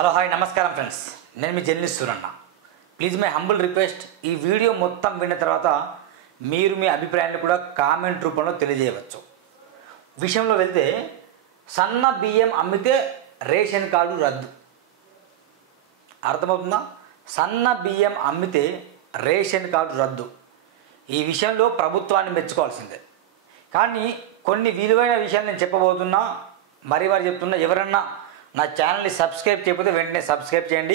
Hello hi నమస్కారం friends, నేను మీ journalist Suranna. Please my humble request, ఈ వీడియో మొత్తం విన్న తర్వాత మీరు మీ అభిప్రాయాన్ని కూడా కామెంట్ రూపంలో తెలియజేయవచ్చు. విషయంలో వెళ్తే సన్న బియ్యం అమ్మితే రేషన్ కార్డు రద్దు. అర్థమవుతుందా? సన్న బియ్యం అమ్మితే రేషన్ కార్డు రద్దు. ఈ విషయంలో ప్రభుత్వాన్ని మెచ్చుకోవాల్సిందే. కానీ కొన్ని విలువైన విషయాలు నేను చెప్పబోతున్నా, మరి చెప్తున్నా. ఎవరన్నా నా ఛానల్ని సబ్స్క్రైబ్ చేయకపోతే వెంటనే సబ్స్క్రైబ్ చేయండి,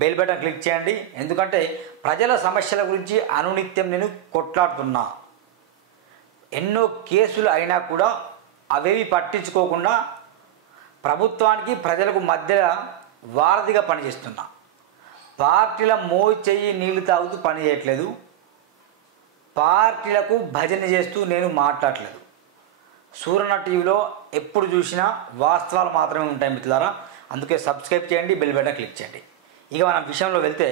బెల్ బటన్ క్లిక్ చేయండి. ఎందుకంటే ప్రజల సమస్యల గురించి అనునిత్యం నేను కొట్లాడుతున్నా. ఎన్నో కేసులు అయినా కూడా అవేవి పట్టించుకోకుండా ప్రభుత్వానికి ప్రజలకు మధ్య వారధిగా పనిచేస్తున్నా. పార్టీల మోయి చెయ్యి నీళ్లు తాగుతూ పని చేయట్లేదు, పార్టీలకు భజన చేస్తూ నేను మాట్లాడట్లేదు. సూరన్న టీవీలో ఎప్పుడు చూసినా వాస్తవాలు మాత్రమే ఉంటాయి మిత్రులారా. అందుకే సబ్స్క్రైబ్ చేయండి, బెల్ బటన్ క్లిక్ చేయండి. ఇక మనం విషయంలో వెళ్తే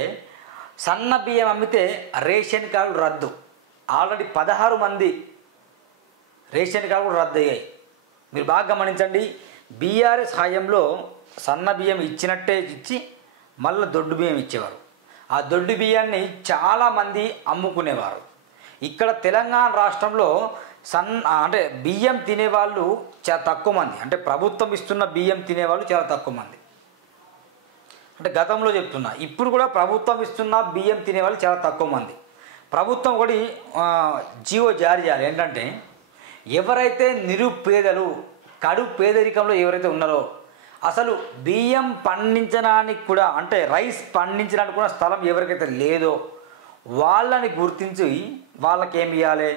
సన్న బియ్యం అమ్మితే రేషన్ కార్డు రద్దు. ఆల్రెడీ 16 మంది రేషన్ కార్డు రద్దు అయ్యాయి. మీరు బాగా గమనించండి. బీఆర్ఎస్ హయాంలో సన్న బియ్యం ఇచ్చినట్టే ఇచ్చి మళ్ళీ దొడ్డు బియ్యం ఇచ్చేవారు. ఆ దొడ్డు బియ్యాన్ని చాలామంది అమ్ముకునేవారు. ఇక్కడ తెలంగాణ రాష్ట్రంలో అంటే బియ్యం తినేవాళ్ళు చాలా తక్కువ మంది. అంటే ప్రభుత్వం ఇస్తున్న బియ్యం తినేవాళ్ళు చాలా తక్కువ మంది. అంటే గతంలో చెప్తున్నా, ఇప్పుడు కూడా ప్రభుత్వం ఇస్తున్న బియ్యం తినేవాళ్ళు చాలా తక్కువ మంది. ప్రభుత్వం కూడా జీవో జారీ చేయాలి. ఏంటంటే ఎవరైతే నిరుపేదలు, కడు పేదరికంలో ఎవరైతే ఉన్నారో, అసలు బియ్యం పండించడానికి కూడా, అంటే రైస్ పండించడానికి కూడా స్థలం ఎవరికైతే లేదో వాళ్ళని గుర్తించి వాళ్ళకేం ఇవ్వాలి,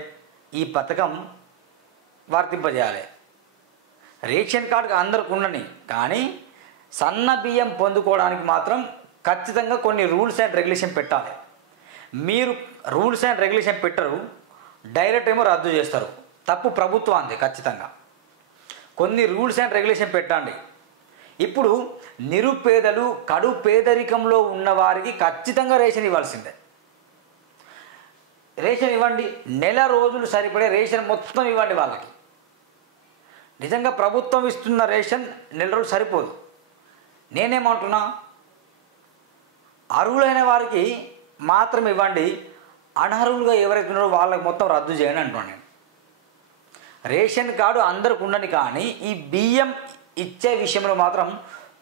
ఈ పథకం వర్తింపజేయాలి. రేషన్ కార్డు అందరికి ఉండని, కానీ సన్న బియ్యం పొందుకోవడానికి మాత్రం ఖచ్చితంగా కొన్ని రూల్స్ అండ్ రెగ్యులేషన్ పెట్టాలి. మీరు రూల్స్ అండ్ రెగ్యులేషన్ పెట్టరు, డైరెక్ట్ ఏమో రద్దు చేస్తారు. తప్పు ప్రభుత్వాన్ని. ఖచ్చితంగా కొన్ని రూల్స్ అండ్ రెగ్యులేషన్ పెట్టండి. ఇప్పుడు నిరుపేదలు, కడు పేదరికంలో ఉన్నవారికి ఖచ్చితంగా రేషన్ ఇవ్వాల్సిందే. రేషన్ ఇవ్వండి, నెల రోజులు సరిపడే రేషన్ మొత్తం ఇవ్వండి వాళ్ళకి. నిజంగా ప్రభుత్వం ఇస్తున్న రేషన్ నెల రోజులు సరిపోదు. నేనేమంటున్నా, అర్హులైన వారికి మాత్రం ఇవ్వండి, అనర్హులుగా ఎవరైతే ఉన్నారో వాళ్ళకి మొత్తం రద్దు చేయండి అంటున్నాను నేను. రేషన్ కార్డు అందరికి ఉండని, కానీ ఈ బియ్యం ఇచ్చే విషయంలో మాత్రం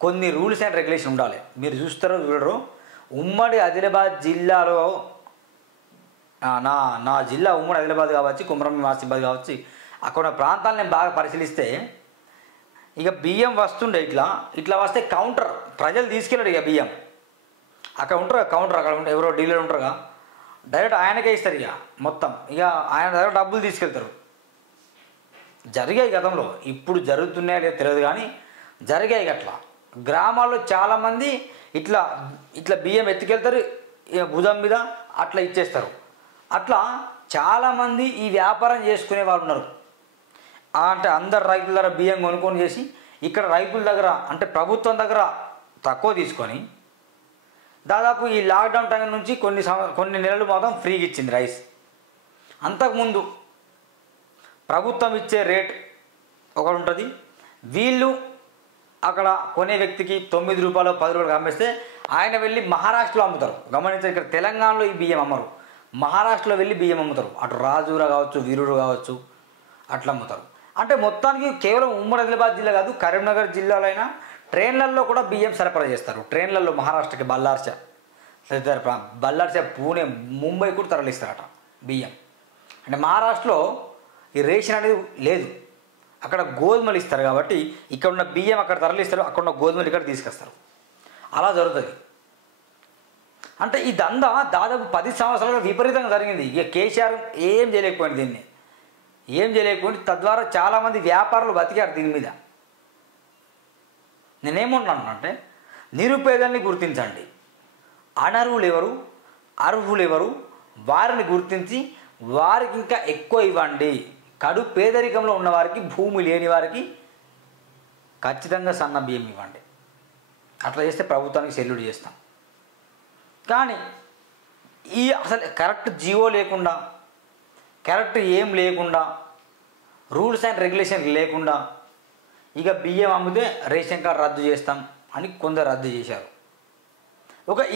కొన్ని రూల్స్ అండ్ రెగ్యులేషన్ ఉండాలి. మీరు చూస్తారో చూడరు, ఉమ్మడి ఆదిలాబాద్ జిల్లాలో నా జిల్లా ఉమ్మడి ఆదిలాబాద్ కావచ్చు, కుమ్రంభీం ఆసిఫాబాద్ కావచ్చు, అక్కడ ప్రాంతాలను నేను బాగా పరిశీలిస్తే ఇక బియ్యం వస్తుండే ఇట్లా వస్తే కౌంటర్, ప్రజలు తీసుకెళ్ళాడు. ఇక బియ్యం అక్కడ ఉంటారు, కౌంటర్ అక్కడ ఉంటారు, ఎవరో డీలర్ ఉంటారుగా, డైరెక్ట్ ఆయనకే ఇస్తారు. ఇక మొత్తం ఇక ఆయన దగ్గర డబ్బులు తీసుకెళ్తారు. జరిగాయి గతంలో, ఇప్పుడు జరుగుతున్నాయో లేదో తెలియదు, కానీ జరిగాయి. అట్లా గ్రామాల్లో చాలామంది ఇట్లా బియ్యం ఎత్తుకెళ్తారు, ఇక భుజం మీద అట్లా ఇచ్చేస్తారు. అట్లా చాలామంది ఈ వ్యాపారం చేసుకునే వాళ్ళు ఉన్నారు. అంటే అందరు రైతుల దగ్గర బియ్యం కొనుక్కొని చేసి ఇక్కడ రైతుల దగ్గర, అంటే ప్రభుత్వం దగ్గర తక్కువ తీసుకొని, దాదాపు ఈ లాక్డౌన్ టైం నుంచి కొన్ని నెలలు మాత్రం ఫ్రీగా ఇచ్చింది రైస్. అంతకుముందు ప్రభుత్వం ఇచ్చే రేట్ ఒకటి ఉంటుంది, వీళ్ళు అక్కడ కొనే వ్యక్తికి 9 రూపాయలు 10 రూపాయలు అమ్మేస్తే ఆయన వెళ్ళి మహారాష్ట్రలో అమ్ముతారు. గమనించారు, ఇక్కడ తెలంగాణలో ఈ బియ్యం అమ్మరు, మహారాష్ట్రలో వెళ్ళి బియ్యం అమ్ముతారు. అటు రాజూరా కావచ్చు, వీరూరు కావచ్చు, అట్లా అమ్ముతారు. అంటే మొత్తానికి కేవలం ఉమ్మడి ఆదిలాబాద్ జిల్లా కాదు, కరీంనగర్ జిల్లాలైనా ట్రైన్లలో కూడా బియ్యం సరఫరా చేస్తారు. ట్రైన్లలో మహారాష్ట్రకి బల్లార్సా, పూణే, ముంబై కూడా తరలిస్తారట బియ్యం. అంటే మహారాష్ట్రలో ఈ రేషన్ అనేది లేదు, అక్కడ గోధుమలు ఇస్తారు. కాబట్టి ఇక్కడ ఉన్న బియ్యం అక్కడ తరలిస్తారు, అక్కడ ఉన్న గోధుమలు ఇక్కడ తీసుకొస్తారు. అలా జరుగుతుంది. అంటే ఈ దందా దాదాపు 10 సంవత్సరాలుగా విపరీతంగా జరిగింది. ఇక కేసీఆర్ ఏం చేయలేకపోయింది, దీన్ని ఏం చేయలేకపోయింది. తద్వారా చాలామంది వ్యాపారులు బతికారు దీని మీద. నేనేమంటున్నాను అంటే, నిరుపేదల్ని గుర్తించండి, అనర్హులు ఎవరు, అర్హులు ఎవరు, వారిని గుర్తించి వారికి ఇంకా ఎక్కువ ఇవ్వండి. కడు పేదరికంలో ఉన్నవారికి, భూమి లేని వారికి ఖచ్చితంగా సన్న బియ్యం ఇవ్వండి. అట్లా చేస్తే ప్రభుత్వానికి సెల్యూట్ చేస్తాం. కానీ అసలు కరెక్ట్ జీవో లేకుండా, కరెక్ట్ ఏం లేకుండా, రూల్స్ అండ్ రెగ్యులేషన్ లేకుండా ఇక బియ్యం అమ్మితే రేషన్ కార్డు రద్దు చేస్తాం, అని కొందరు రద్దు చేశారు.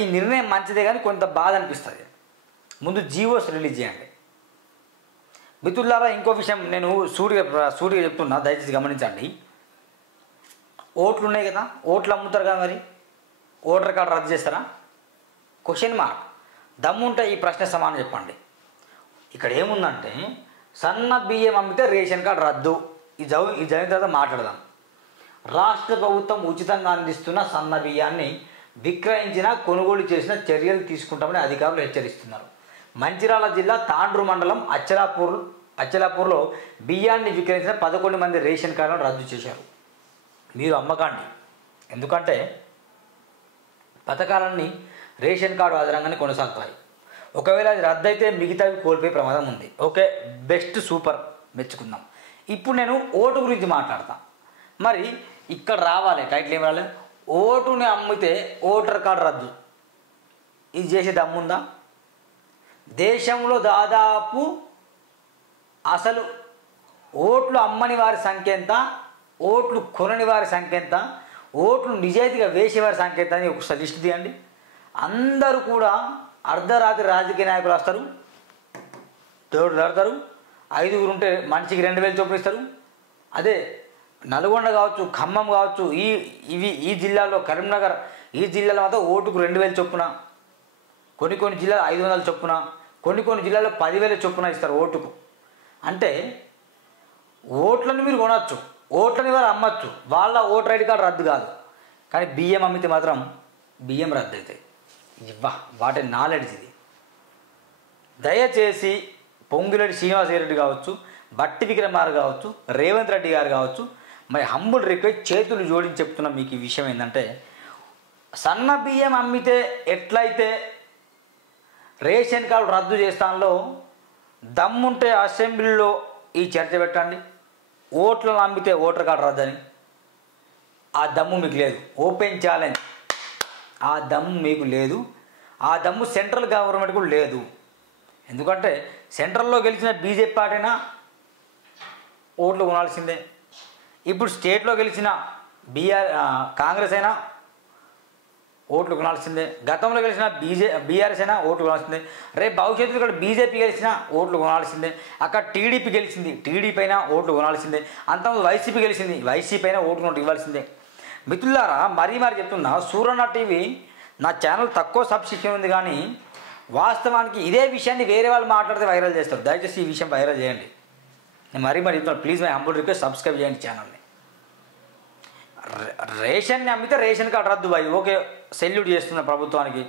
ఈ నిర్ణయం మంచిదే కానీ కొంత బాధ అనిపిస్తుంది. ముందు జీవోస్ రిలీజ్ చేయండి. మిత్రులారా, ఇంకో విషయం నేను సూటిగా చెప్తున్నా, దయచేసి గమనించండి. ఓట్లు ఉన్నాయి కదా, ఓట్లు అమ్ముతారు కదా, మరి ఓటర్ కార్డు రద్దు చేస్తారా? Question mark. దమ్ముంటే ఈ ప్రశ్న సమానం చెప్పండి. ఇక్కడ ఏముందంటే సన్న బియ్యం అమ్మితే రేషన్ కార్డు రద్దు. ఈ జరిగిన తర్వాత మాట్లాడదాం. రాష్ట్ర ప్రభుత్వం ఉచితంగా అందిస్తున్న సన్న బియ్యాన్ని విక్రయించిన కొనుగోలు చేసిన చర్యలు తీసుకుంటామని అధికారులు హెచ్చరిస్తున్నారు. మంచిర్యాల జిల్లా తాండ్రు మండలం అచ్చలాపూర్లో బియ్యాన్ని విక్రయించిన 11 మంది రేషన్ కార్డులను రద్దు చేశారు. మీరు అమ్మకండి, ఎందుకంటే పథకాలన్నీ రేషన్ కార్డు ఆధారంగానే కొనసాగుతాయి. ఒకవేళ అది రద్దు అయితే మిగతావి కోల్పోయే ప్రమాదం ఉంది. ఓకే, బెస్ట్, సూపర్, మెచ్చుకుందాం. ఇప్పుడు నేను ఓటు గురించి మాట్లాడతా. మరి ఇక్కడ రావాలి, టైటిల్ ఏం రాలేదు, ఓటుని అమ్మితే ఓటర్ కార్డు రద్దు. ఇది చేసే దమ్ముందా? దేశంలో దాదాపు అసలు ఓట్లు అమ్మని వారి సంఖ్య ఎంత, ఓట్లు కొనని వారి సంఖ్య ఎంత, ఓట్లు నిజాయితీగా వేసేవారి సంఖ్య ఎంత అని ఒకసారి లిస్ట్ తీయండి. అందరూ కూడా అర్ధరాత్రి రాజకీయ నాయకులు వస్తారు, తోడు దడతారు. 5గురు ఉంటే మనిషికి 2000 చొప్పున ఇస్తారు. అదే నల్గొండ కావచ్చు, ఖమ్మం కావచ్చు, ఈ జిల్లాలో కరీంనగర్, ఈ జిల్లాలో మాత్రం ఓటుకు 2000 చొప్పున, కొన్ని జిల్లాలు 500 చొప్పున, కొన్ని జిల్లాలో 10,000 చొప్పున ఇస్తారు ఓటుకు. అంటే ఓట్లను మీరు కొనవచ్చు, ఓట్లని వారు అమ్మచ్చు, వాళ్ళ ఓటర్ ఐడి కార్డు రద్దు కాదు. కానీ బియ్యం అమ్మితే మాత్రం బియ్యం రద్దు అవుతాయి. వాటి నాలెడ్జ్ ఇది. దయచేసి పొంగులేటి శ్రీనివాసరెడ్డి కావచ్చు, బట్టి విక్రమార్క కావచ్చు, రేవంత్ రెడ్డి గారు కావచ్చు, మరి హంబుల్ రిక్వెస్ట్, చేతులు జోడించి చెప్తున్న మీకు ఈ విషయం ఏంటంటే, సన్న బియ్యం అమ్మితే ఎట్లయితే రేషన్ కార్డు రద్దు చేస్తానో దమ్ముంటే అసెంబ్లీలో ఈ చర్చ పెట్టండి. ఓట్లను అమ్మితే ఓటర్ కార్డు రద్దని. ఆ దమ్ము మీకు లేదు. Open challenge. ఆ దమ్ము మీకు లేదు. ఆ దమ్ము సెంట్రల్ గవర్నమెంట్ కూడా లేదు. ఎందుకంటే సెంట్రల్లో గెలిచిన బీజేపీ పార్టీనా ఓట్లు కొనాల్సిందే. ఇప్పుడు స్టేట్లో గెలిచిన కాంగ్రెస్ అయినా ఓట్లు కొనాల్సిందే. గతంలో గెలిచిన బీఆర్ఎస్ అయినా ఓట్లు కొనాల్సిందే. రేపు భవిష్యత్తులో ఇక్కడ బీజేపీ గెలిచినా ఓట్లు కొనాల్సిందే. అక్కడ టీడీపీ గెలిచింది, టీడీపీ అయినా ఓట్లు కొనాల్సిందే. అంతకుముందు వైసీపీ గెలిచింది, వైసీపీ అయినా ఓట్లు ఇవ్వాల్సిందే. మిత్రులారా, మరీ చెప్తున్నా, సూరన్న టీవీ నా ఛానల్ తక్కువ సబ్స్క్రిప్షన్ ఉంది, కానీ వాస్తవానికి ఇదే విషయాన్ని వేరే వాళ్ళు మాట్లాడితే వైరల్ చేస్తారు. దయచేసి ఈ విషయం వైరల్ చేయండి. నేను మరీ చెప్తున్నాను, please my humble request, subscribe చేయండి ఛానల్ని. రేషన్ని అమ్మితే రేషన్ కార్డు రద్దు బాయ్. ఓకే, సెల్యూట్ చేస్తున్న ప్రభుత్వానికి,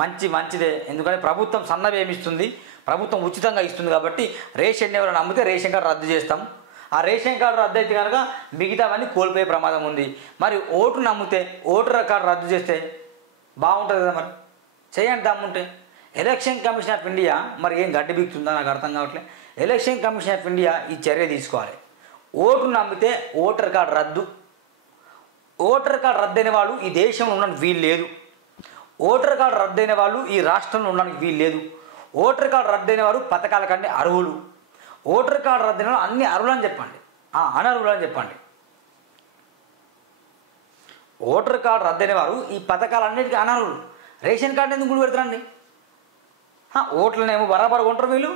మంచిదే. ఎందుకంటే ప్రభుత్వం సన్నబియ్యం ఇస్తుంది, ప్రభుత్వం ఉచితంగా ఇస్తుంది కాబట్టి రేషన్ ఎవరైనా అమ్మితే రేషన్ కార్డు రద్దు చేస్తాం. ఆ రేషన్ కార్డు రద్దు అయితే కనుక మిగతావన్నీ కోల్పోయే ప్రమాదం ఉంది. మరి ఓటును అమ్మితే ఓటర్ కార్డు రద్దు చేస్తే బాగుంటుంది కదా, మరి చేయండి దమ్ముంటే. ఎలక్షన్ కమిషన్ ఆఫ్ ఇండియా మరి ఏం గడ్డి బిగుతుందా నాకు అర్థం కావట్లేదు. ఎలక్షన్ కమిషన్ ఆఫ్ ఇండియా ఈ చర్య తీసుకోవాలి. ఓటును అమ్మితే ఓటర్ కార్డు రద్దు. ఓటర్ కార్డు రద్దయిన వాళ్ళు ఈ దేశంలో ఉండడానికి వీలు లేదు. ఓటర్ కార్డు రద్దయిన వాళ్ళు ఈ రాష్ట్రంలో ఉండడానికి వీలు లేదు. ఓటర్ కార్డు రద్దయిన వారు పథకాలకన్నీ అర్హులు. ఓటర్ కార్డు రద్దయిన వాళ్ళు అన్ని అర్హులని చెప్పండి, అనర్హులని చెప్పండి. ఓటర్ కార్డు రద్దయిన వారు ఈ పథకాలన్నిటికీ అనర్హులు. రేషన్ కార్డు ఎందుకు గుడి పెడతారండి? ఓట్లనేమో బరాబర్ కొంటారు వీళ్ళు.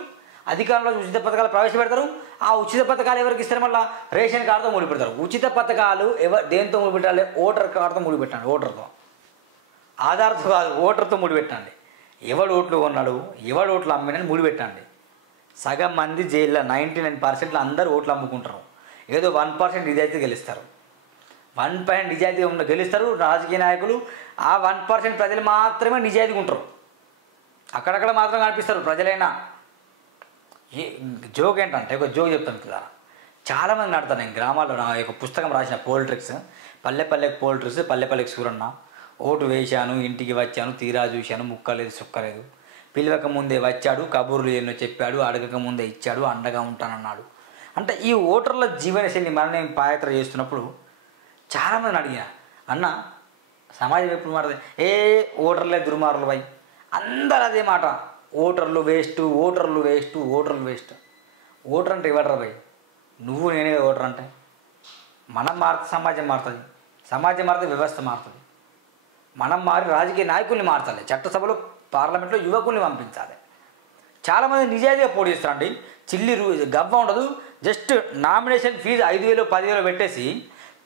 అధికారంలో ఉచిత పథకాలు ప్రవేశపెడతారు. ఆ ఉచిత పథకాలు ఎవరికి ఇస్తారు? మళ్ళీ రేషన్ కార్డుతో ముడిపెడతారు. ఉచిత పథకాలు దేంతో ముడిపెట్టాలి? ఓటర్ కార్డుతో ముడిపెట్టండి. ఓటర్తో, ఆధార్తో కాదు, ఓటర్తో ముడిపెట్టండి. ఎవడు ఓట్లు కొన్నాడు, ఎవడు ఓట్లు అమ్మినని ముడిపెట్టండి. సగం మంది జైల్లో 99% అందరూ ఓట్లు అమ్ముకుంటారు. ఏదో 1% నిజాయితీ గెలుస్తారు. 1% నిజాయితీ ఉన్న గెలుస్తారు రాజకీయ నాయకులు. ఆ 1% ప్రజలు మాత్రమే నిజాయితీగా ఉంటారు. అక్కడక్కడ మాత్రం కనిపిస్తారు ప్రజలైనా. జోక్ ఏంటంటే, ఒక జోక్ చెప్తాను కదా, చాలామంది నడతాను నేను గ్రామాల్లో. నా యొక్క పుస్తకం రాసిన పోలిటిక్స్, పల్లెపల్లెకి పోలిటిక్స్, పల్లెపల్లెకి సూరన్న. ఓటు వేశాను, ఇంటికి వచ్చాను, తీరా చూశాను, ముక్కలేదు సుక్కలేదు. పిలవక ముందే వచ్చాడు, కబుర్లు ఎన్నో చెప్పాడు, అడగక ముందే ఇచ్చాడు, అండగా ఉంటానన్నాడు. అంటే ఈ ఓటర్ల జీవనశైలి మనం నేను పాదయాత్ర చేస్తున్నప్పుడు చాలామందిని అడిగా, అన్న సమాజం ఎప్పుడు మాట్లాడుతుంది, ఓటర్లే దుర్మార్గులు భయ్, అందరు అదే మాట, ఓటర్లు వేస్ట్, ఓటర్లు వేస్ట్, ఓటర్లు వేస్ట్. ఓటర్ అంటే ఇవ్వడరా భయ్, నువ్వు నేనే ఓటర్ అంటే. మనం మారితే సమాజం మారుతుంది, సమాజం మారితే వ్యవస్థ మారుతుంది. మనం మారి రాజకీయ నాయకుల్ని మార్చాలి, చట్టసభలో పార్లమెంట్లో యువకుల్ని పంపించాలి. చాలామంది నిజాయితీగా పోటీ చేస్తారండి, చిల్లి గవ్వ ఉండదు, జస్ట్ నామినేషన్ ఫీజు 5,000 10,000 పెట్టేసి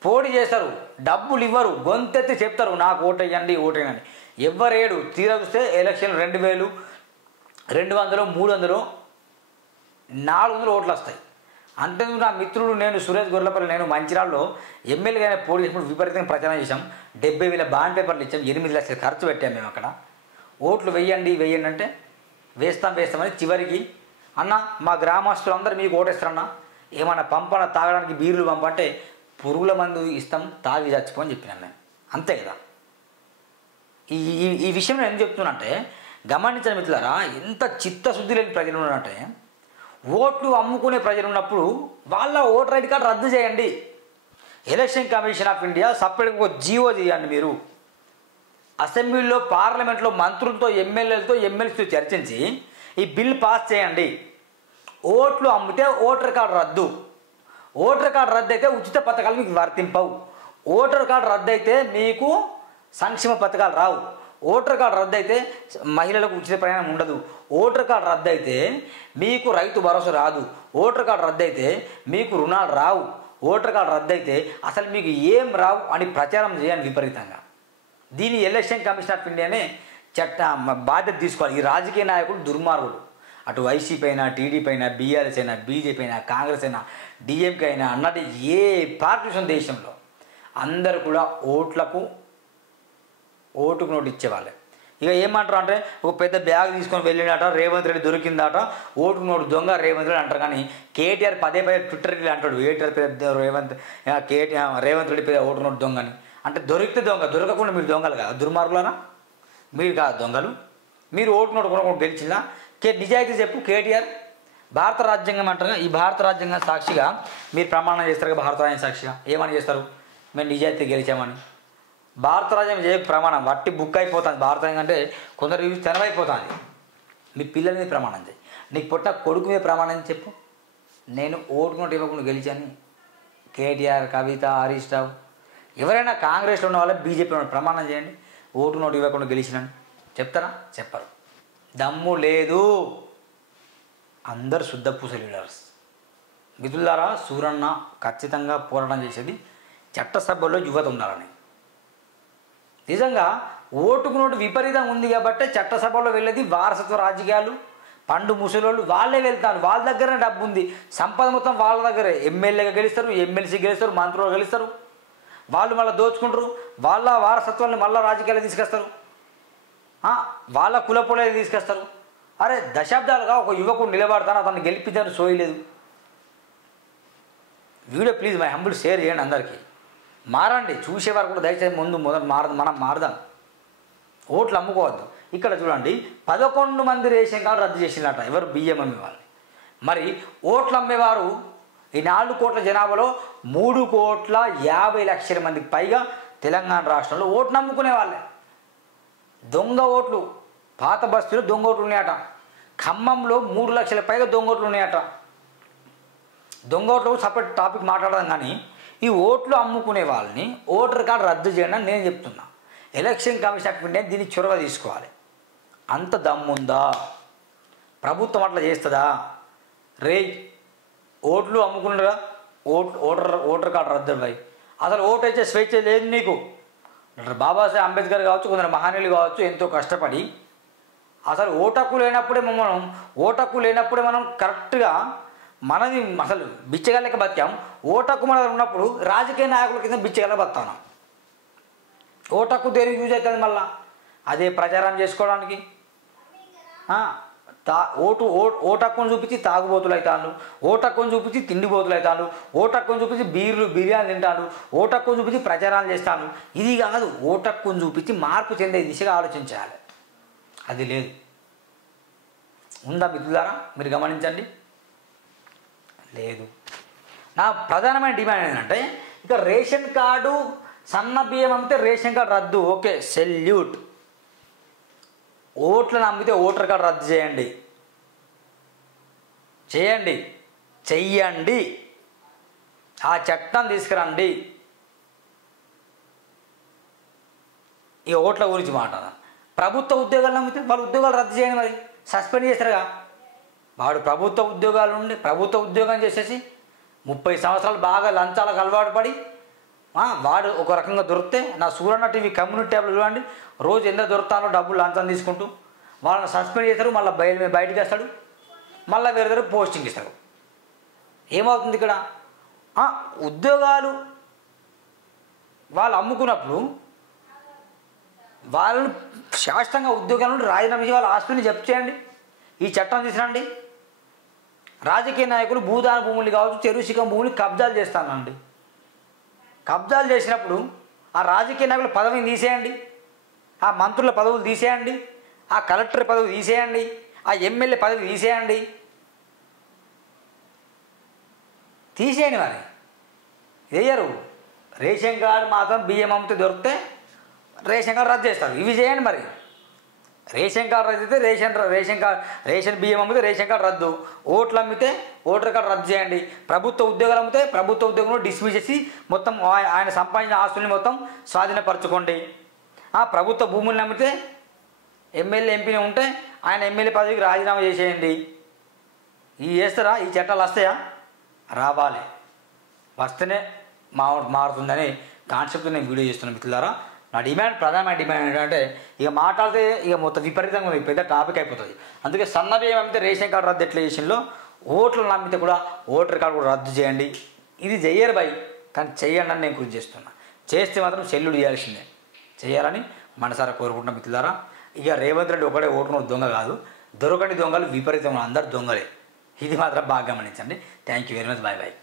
పోటీ చేస్తారు, డబ్బులు ఇవ్వరు, గొంతెత్తి చెప్తారు నాకు ఓటేయండి ఓటేయండి. ఎవరేడు తీరా చూస్తే ఎలక్షన్ 2,000 200 300 400 ఓట్లు వస్తాయి. అంతేందుకు నా మిత్రుడు నేను సురేష్ గొర్రెలపల్లి నేను మంచిర్యాలలో ఎమ్మెల్యేగానే పోటీ చేసినప్పుడు విపరీతంగా ప్రచారం చేశాం. 70,000 బాండ్ పేపర్లు ఇచ్చాం, 8 లక్షలు ఖర్చు పెట్టాం మేము అక్కడ. ఓట్లు వెయ్యండి అంటే వేస్తామని చివరికి అన్న మా గ్రామస్తులందరూ మీకు ఓటేస్తారన్న, ఏమన్నా పంపన తాగడానికి బీర్లు పంపంటే పురుగుల మందు ఇస్తాం తాగి చచ్చిపోని చెప్పినాను నేను. అంతే కదా. ఈ విషయం నేను ఎందుకు చెప్తున్నా అంటే గమనించండి మిత్రులారా, ఎంత చిత్తశుద్ధి లేని ప్రజలు ఉన్నారంటే ఓట్లు అమ్ముకునే ప్రజలు ఉన్నప్పుడు వాళ్ళ ఓటర్ ఐడి కార్డు రద్దు చేయండి. ఎలక్షన్ కమిషన్ ఆఫ్ ఇండియా సపరేట్గా ఒక జీవో చేయండి. మీరు అసెంబ్లీలో పార్లమెంట్లో మంత్రులతో ఎమ్మెల్యేలతో ఎమ్మెల్సీతో చర్చించి ఈ బిల్ పాస్ చేయండి. ఓట్లు అమ్మితే ఓటర్ కార్డు రద్దు, ఓటర్ కార్డు రద్దు అయితే ఉచిత పథకాలు మీకు వర్తింపవు, ఓటర్ కార్డు రద్దు అయితే మీకు సంక్షేమ పథకాలు రావు, ఓటర్ కార్డు రద్దు అయితే మహిళలకు ఉచిత ప్రయాణం ఉండదు, ఓటర్ కార్డు రద్దు అయితే మీకు రైతు భరోసా రాదు, ఓటర్ కార్డు రద్దు అయితే మీకు రుణాలు రావు, ఓటర్ కార్డు రద్దు అయితే అసలు మీకు ఏం రావు అని ప్రచారం చేయండి విపరీతంగా. దీని ఎలక్షన్ కమిషన్ ఆఫ్ ఇండియానే బాధ్యత తీసుకోవాలి. ఈ రాజకీయ నాయకులు దుర్మార్గులు, అటు వైసీపీ అయినా టీడీపీ అయినా బీఆర్ఎస్ అయినా బీజేపీ అయినా కాంగ్రెస్ అయినా డిఎంకే అయినా అన్నట్టు ఏ పార్టీ ఉన్న దేశంలో అందరూ కూడా ఓటుకు నోటు ఇచ్చేవాళ్ళే. ఇక ఏమంటారు అంటే ఒక పెద్ద బ్యాగ్ తీసుకొని వెళ్ళినట రేవంత్ రెడ్డి దొరికిందట, ఓటుకు నోటు దొంగ రేవంత్ రెడ్డి అంటారు. కానీ కేటీఆర్ పదే ట్విట్టర్లో అంటాడు రేవంత్ రెడ్డి పెద్ద ఓటు నోటు దొంగ అని. అంటే దొరికితే దొంగ, దొరకకుండా మీరు దొంగలు కదా, దుర్మార్గులనా మీరు కాదు దొంగలు. మీరు ఓటు నోటు కొనుక్కొని గెలిచిందా? నిజాయితీ చెప్పు కేటీఆర్. భారత రాజ్యాంగం అంటారు, ఈ భారత రాజ్యాంగం సాక్షిగా మీరు ప్రమాణం చేస్తారు కదా, భారత రాజ్యాంగం సాక్షిగా ఏమని చేస్తారు? మేము నిజాయితీ గెలిచామని. భారత రాజ్యాంగం చేయ ప్రమాణం వట్టి బుక్ అయిపోతుంది. భారత రాజ్యాంగం అంటే కొందరు తెరవైపోతుంది. మీ పిల్లల మీద ప్రమాణం చేయి, నీకు పుట్టిన కొడుకు మీద ప్రమాణం చెప్పు, నేను ఓటు నోటు ఇవ్వకుండా గెలిచాను. కేటీఆర్, కవిత, హరీష్ రావు ఎవరైనా కాంగ్రెస్లో ఉన్న వాళ్ళు బీజేపీలో ప్రమాణం చేయండి, ఓటు నోటు ఇవ్వకుండా గెలిచినాను చెప్తారా? చెప్పరు. దమ్ము లేదు. అందరు శుద్ధపూస లీడర్స్. మిత్రులారా, సూరన్న ఖచ్చితంగా పోరాటం చేసేది చట్టసభలో యువత ఉండాలని. నిజంగా ఓటుకు నోటు విపరీతం ఉంది కాబట్టి చట్టసభలో వెళ్ళేది వారసత్వ రాజకీయాలు, పండు ముసలోళ్ళు వాళ్ళే వెళ్తారు, వాళ్ళ దగ్గరనే డబ్బు ఉంది, సంపద మొత్తం వాళ్ళ దగ్గరే. ఎమ్మెల్యేగా గెలుస్తారు, ఎమ్మెల్సీ గెలుస్తారు, మంత్రులు గెలుస్తారు, వాళ్ళు మళ్ళీ దోచుకుంటారు, వాళ్ళ వారసత్వాన్ని మళ్ళీ రాజకీయాలు తీసుకొస్తారు, వాళ్ళ కులపొలే తీసుకొస్తారు. అరే దశాబ్దాలుగా ఒక యువకుడు నిలబడతాను, అతన్ని గెలిపించారు, సోయలేదు. Video please my humble share చేయండి అందరికీ. మారండి, చూసేవారు కూడా దయచేసి మనం మారదాం. ఓట్లు అమ్ముకోవద్దు. ఇక్కడ చూడండి 11 మంది రేషన్ కార్డు రద్దు చేసినట్ట, ఎవరు? బియ్యం అమ్మేవాళ్ళు. మరి ఓట్లు అమ్మేవారు ఈ 4 కోట్ల జనాభాలో 3,50,00,000 మందికి పైగా తెలంగాణ రాష్ట్రంలో ఓట్లు అమ్ముకునే వాళ్ళే. దొంగ ఓట్లు, పాత బస్తీలో దొంగ ఓట్లు ఉన్నాయట. ఖమ్మంలో 3 లక్షల పైగా దొంగ ఓట్లు ఉన్నాయట. దొంగ ఓట్లు సపరేట్ టాపిక్ మాట్లాడదాం. కానీ ఈ ఓట్లు అమ్ముకునే వాళ్ళని ఓటర్ కార్డు రద్దు చేయండి అని నేను చెప్తున్నా. ఎలక్షన్ కమిషన్ ఆఫ్ ఇండియా దీన్ని చొరవ తీసుకోవాలి. అంత దమ్ముందా? ప్రభుత్వం అట్లా చేస్తుందా? ఓట్లు అమ్ముకున్నాడుగా, ఓటర్ కార్డు రద్దు అవ్వాలి. అసలు ఓటు వచ్చే స్వేచ్ఛ లేదు నీకు. డాక్టర్ బాబాసాహెబ్ అంబేద్కర్ కావచ్చు, కొందరు మహనీయులు కావచ్చు, ఎంతో కష్టపడి అసలు ఓటక్కు లేనప్పుడే మనం కరెక్ట్గా మనది అసలు బిచ్చగలక బతికాం. ఓటక్కు మన ఉన్నప్పుడు రాజకీయ నాయకుల కింద బిచ్చగలక బతాను. ఓటక్కు దేనికి యూజ్ అవుతుంది? మళ్ళా అదే ప్రచారం చేసుకోవడానికి. ఓటక్కుని చూపించి తాగుబోతులు అవుతాను, ఓటక్కుని చూపించి తిండిబోతులు అవుతాను, ఓటక్కుని చూపించి బిర్యానీ తింటాను, ఓటక్కుని చూపించి ప్రచారాలు చేస్తాను. ఇది కాదు, ఓటక్కుని చూపించి మార్పు చెందే దిశగా ఆలోచించాలి. అది లేదు. ఉందా మిత్రులారా? మీరు గమనించండి. లేదు. నా ప్రధానమైన డిమాండ్ ఏంటంటే ఇక రేషన్ కార్డు సన్న బియ్యం అమ్మితే రేషన్ కార్డు రద్దు, ఓకే సెల్యూట్. ఓట్లను అమ్మితే ఓటర్ కార్డు రద్దు చెయ్యండి. ఆ చట్టం తీసుకురండి. ఇక ఓట్ల గురించి మాట్లాడదాం. ప్రభుత్వ ఉద్యోగాలు నమ్మితే వాళ్ళు ఉద్యోగాలు రద్దు చేయండి, మరి సస్పెండ్ చేస్తారుగా. వాడు ప్రభుత్వ ఉద్యోగాలు ఉండి ప్రభుత్వ ఉద్యోగం చేసేసి 30 సంవత్సరాలు బాగా లంచాలకు అలవాటు పడి వాడు ఒక రకంగా దొరికితే నా సూరన్న టీవీ కమ్యూనిటీ ట్యాబ్లో చూడండి, రోజు ఎంత దొరుకుతానో డబ్బులు లంచం తీసుకుంటూ వాళ్ళని సస్పెండ్ చేస్తారు. మళ్ళీ బయటకు వేస్తాడు, మళ్ళీ వేరే దగ్గర పోస్టింగ్ ఇస్తారు. ఏమవుతుంది ఇక్కడ? ఉద్యోగాలు వాళ్ళు అమ్ముకున్నప్పుడు వాళ్ళని శాశ్వతంగా ఉద్యోగాల నుండి రాజీనామా చేసి వాళ్ళ ఆస్తిని జప్తు చేయండి, ఈ చట్టం తీసుకురండి. రాజకీయ నాయకులు భూదాన భూములు కావచ్చు, చెరువు శిఖం భూములు కబ్జాలు చేస్తానండి. కబ్జాలు చేసినప్పుడు ఆ రాజకీయ నాయకుల పదవిని తీసేయండి, ఆ మంత్రుల పదవులు తీసేయండి, ఆ కలెక్టర్ పదవి తీసేయండి, ఆ ఎమ్మెల్యే పదవి తీసేయండి. మరి వేయరు. రేషన్ కార్డు మాత్రం బియ్యం అమ్మితే దొరికితే రేషన్ కార్డు రద్దు చేస్తారు. ఇవి చేయండి. మరి రేషన్ కార్డు రద్దు అయితే రేషన్ బియ్యం అమ్మితే రేషన్ కార్డు రద్దు, ఓట్లు అమ్మితే ఓటర్ కార్డు రద్దు చేయండి. ప్రభుత్వ ఉద్యోగాలు అమ్మితే ప్రభుత్వ ఉద్యోగంలో డిస్మిస్ చేసి మొత్తం ఆయన సంపాదించిన ఆస్తుల్ని మొత్తం స్వాధీనపరచుకోండి. ప్రభుత్వ భూములను అమ్మితే ఎమ్మెల్యే ఎంపీని ఉంటే ఆయన ఎమ్మెల్యే పదవికి రాజీనామా చేసేయండి. ఇవి చేస్తారా? ఈ చట్టాలు వస్తాయా? రావాలి. వస్తేనే మారుతుందని కాన్సెప్ట్ నేను వీడియో చేస్తున్నాను మిత్రులారా. నా ప్రధానమైన డిమాండ్ ఏంటంటే, ఇక మాట్లాడితే ఇక మొత్తం విపరీతంగా పెద్ద టాపిక్ అయిపోతుంది. అందుకే సన్నబియ్యం అమ్మితే రేషన్ కార్డు రద్దు ఎట్లా చేసిందో ఓట్లను నమ్మితే కూడా ఓటర్ కార్డు కూడా రద్దు చేయండి. ఇది చెయ్యరు బై, కానీ చెయ్యండి అని నేను కృషి చేస్తున్నా. చేస్తే మాత్రం చెల్లుడు చేయాల్సిందే, చేయాలని మనసారా కోరుకుంటున్నాం మిత్రులారా. ఇక రేవంత్ రెడ్డి ఒకటే ఓటును దొంగ కాదు, దొరకని దొంగలు విపరీతంగా అందరు దొంగలే. ఇది మాత్రం బాగా గమనించండి. Thank you very much. Bye bye.